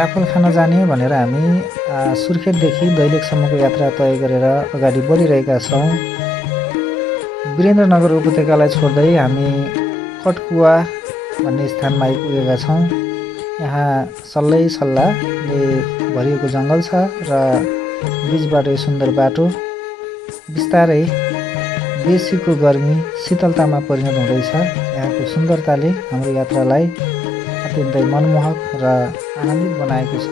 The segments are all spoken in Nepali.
काफल खान जाने भनेर हामी सुर्खेतदेखि दैलेखसम्मको यात्रा तय गरेर अगाडि बढिरहेका छौँ। वीरेन्द्रनगर उपत्यकालाई छोड्दै हामी कटकुवा भन्ने स्थानमा आइपुगेका छौँ। यहाँ सल्लै सल्लाले भरिएको जङ्गल छ र बिचबाटै सुन्दर बाटो। बिस्तारै बेसीको गर्मी शीतलतामा परिणत हुँदैछ। यहाँको सुन्दरताले हाम्रो यात्रालाई अत्यन्तै मनमोहक र आनन्दित बनाएको छ।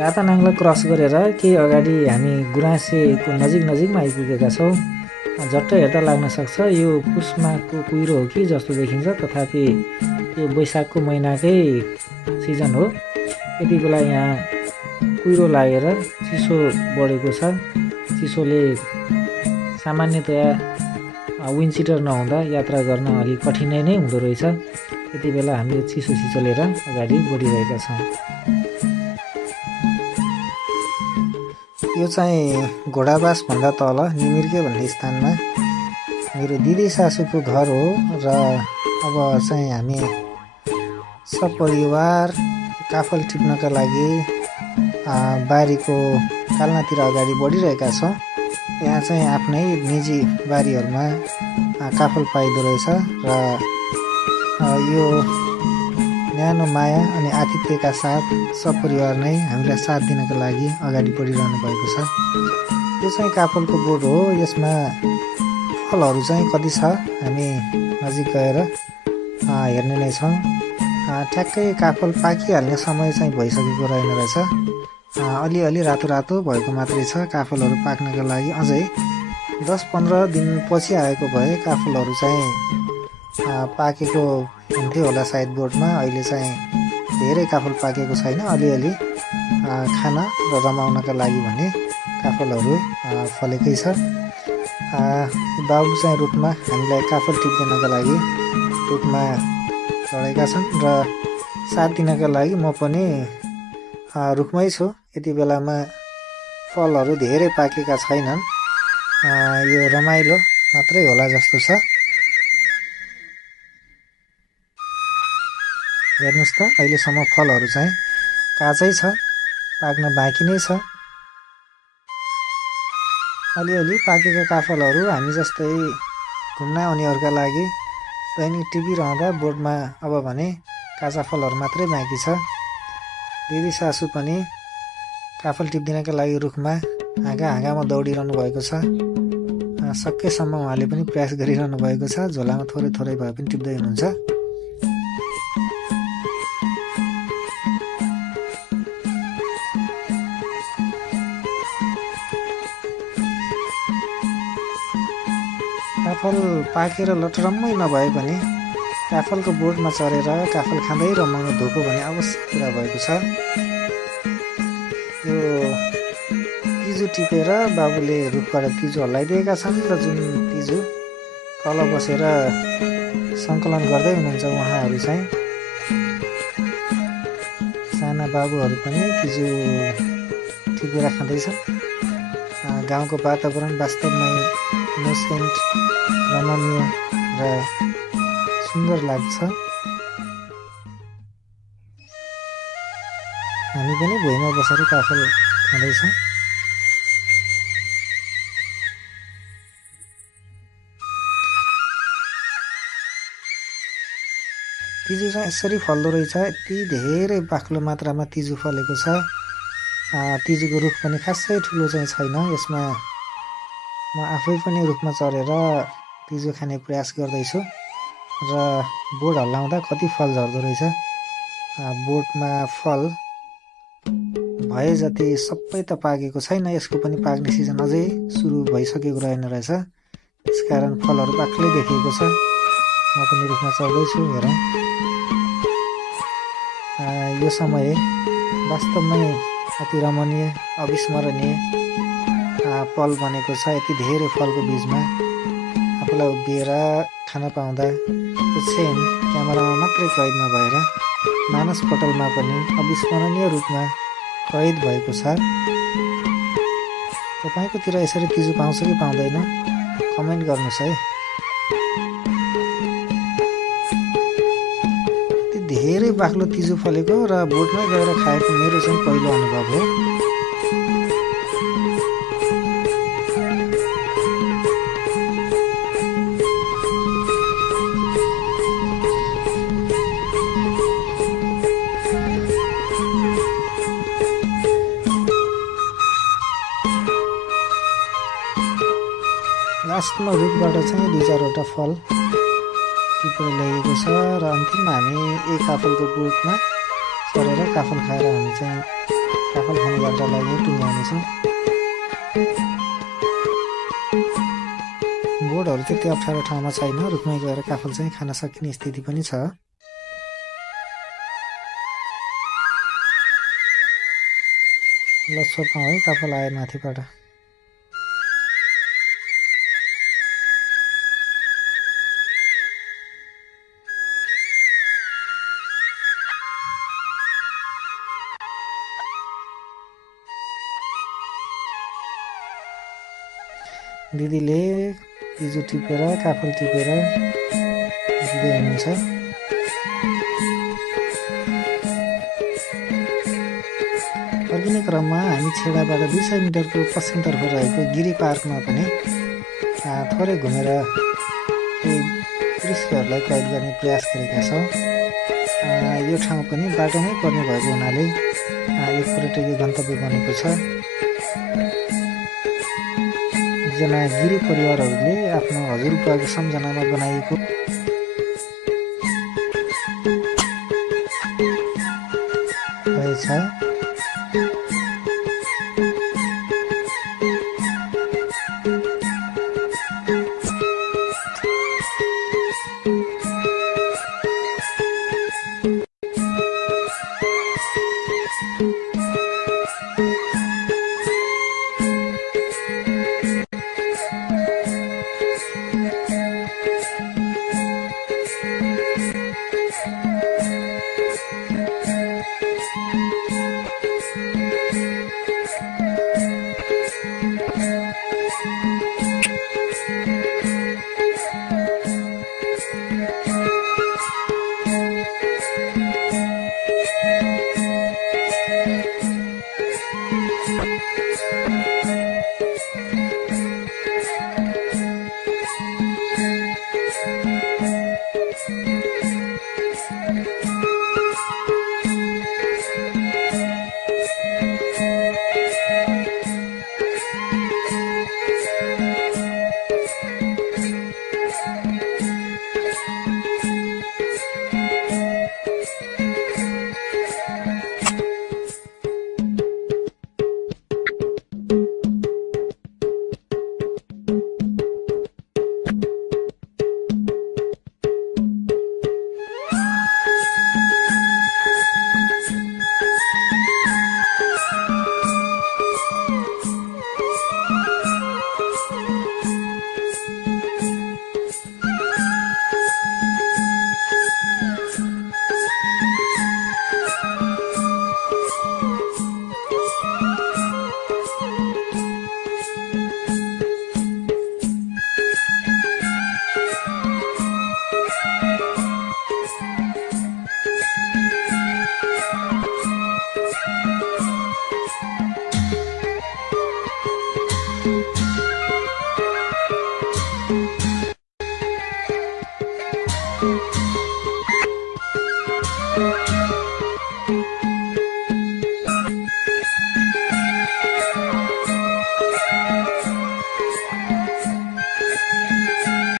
रातानाङलाई क्रस गरेर केही अगाडि हामी गुराँसेको नजिकमा आइपुगेका छौँ। झट्ट हेर्दा लाग्न सक्छ यो पुसमाको कुहिरो हो कि जस्तो देखिन्छ, तथापि यो वैशाखको महिनाकै सिजन हो। यति बेला यहाँ कुहिरो लागेर चिसो बढेको छ। चिसोले सामान्यतया विन्डसिटर नहुँदा यात्रा गर्न अलिक कठिनै नै हुँदो रहेछ। यति बेला हामी चिसो लिएर अगाडि बढिरहेका छौँ। यो चाहिँ घोडाबास भन्दा तल निमिर्के भन्ने स्थानमा मेरो दिदी सासूको घर हो र अब चाहिँ हामी सपरिवार काफल टिप्नका लागि बारीको काल्नातिर अगाडि बढिरहेका छौँ। यहाँ चाहिँ आफ्नै निजी बारीहरूमा काफल पाइदो रहेछ र यो न्यानो माया अनि आतिथ्यका साथ सपरिवार नै हामीलाई साथ दिनका लागि अगाडि बढिरहनु भएको छ। यो चाहिँ काफलको बोट हो। यसमा फलहरू चाहिँ कति छ हामी नजिक गएर हेर्ने नै छौँ। ठ्याक्कै काफल पाकिहाल्ने समय चाहिँ भइसकेको रहेन रहेछ। अलिअलि रातो भएको मात्रै छ। काफलहरू पाक्नका लागि अझै 10-15 दिन पछि आएको भए काफलहरू चाहिँ पाकेको हुन्थ्यो होला सायद बोटमा। अहिले चाहिँ धेरै काफल पाकेको छैन। अलिअलि खान र रमाउनका लागि भने काफलहरू फलेकै छ। बाबु चाहिँ रुखमा हामीलाई काफल टिप्दिनका लागि रुखमा चढेका छन् र साथ दिनका लागि म पनि रुखमै छु। यति बेलामा फलहरू धेरै पाकेका छैनन्। यो रमाइलो मात्रै होला जस्तो छ। हेर्नुहोस् त, अहिलेसम्म फलहरू चाहिँ काँचै छ, पाक्न बाँकी नै छ। अलिअलि पाकेका काफलहरू हामी जस्तै घुम्न आउनेहरूका लागि दैनिक टिपिरहँदा बोटमा अब भने काँचा फलहरू मात्रै बाँकी छ। दिदी सासू पनि काफल टिप्दिनका लागि रुखमा हाँगामा दौडिरहनु भएको छ। सकेसम्म उहाँले पनि प्रयास गरिरहनु भएको छ। झोलामा थोरै भए पनि टिप्दै हुनुहुन्छ। काफल पाकेर लटरम्मै नभए पनि काफलको बोटमा चढेर काफल खाँदै रमाउनु धोको भने अवश्य पुरा भएको छ। यो तिजु टिपेर बाबुले रुखबाट तिजु हल्लाइदिएका छन् र जुन तिजु तल बसेर सङ्कलन गर्दै हुनुहुन्छ उहाँहरू चाहिँ। साना बाबुहरू पनि तिजु टिपेर खाँदैछन्। गाउँको वातावरण वास्तवमै इनोसेन्ट, रमणीय र सुन्दर लाग्छ। हामी पनि भुइँमा बसेर काफल खाँदैछौँ। तिजु चाहिँ यसरी फल्दो रहेछ। यति धेरै बाक्लो मात्रामा तिजु फलेको छ। तिजुको रुख पनि खासै ठुलो चाहिँ छैन। यसमा म आफै पनि रुखमा चढेर तिजु खाने प्रयास गर्दैछु र बोट हल्लाउँदा कति फल झर्दो रहेछ। बोटमा फल भए जति सबै त पाकेको छैन। यसको पनि पाक्ने सिजन अझै सुरु भइसकेको रहेन रहेछ। त्यसकारण फलहरू बाक्लै देखिएको छ। म पनि रुखमा चढ्दैछु। हेरौँ, यो समय वास्तवमै अति रमणीय, अविस्मरणीय पल बनेको छ। यति धेरै फलको बिचमा आफूलाई उभिएर खान पाउँदा यो क्षण क्यामेरामा मात्रै कैद नभएर मानसपटलमा पनि अविस्मरणीय रूपमा कैद भएको छ। तपाईँकोतिर यसरी तिजु पाउँछ कि पाउँदैन कमेन्ट गर्नुहोस् है। धेरै बाक्लो तिजु फलेको र बोटमै गएर खाएको मेरो चाहिँ पहिलो अनुभव हो। लास्टमा रुखबाट चाहिँ 2-4वटा फल टिपेर ल्याइएको छ र अन्तिममा हामी एक काफलको बोटमा चढेर काफल खाएर हामी चाहिँ काफल खाने यात्रालाई टुङ्ग्याउनेछौँ। बोटहरू त्यति अप्ठ्यारो ठाउँमा छैन, रुखमै गएर काफल चाहिँ खान सकिने स्थिति पनि छ। ल छोपाउँ है, काफल आयो माथिबाट। दिदीले तिजु टिपेर काफल टिपेर दिँदै हुनुहुन्छ। फर्किने क्रममा हामी छेडाबाट 200 मिटरको पश्चिमतर्फ रहेको गिरी पार्कमा पनि थोरै घुमेर दृश्यहरूलाई कैद गर्ने प्रयास गरेका छौँ। यो ठाउँ पनि बाटोमै पर्ने भएको हुनाले एक पर्यटकीय गन्तव्य बनेको छ। जना गिरी परिवारहरूले आफ्नो हजुरबुवाको सम्झनामा बनाइएको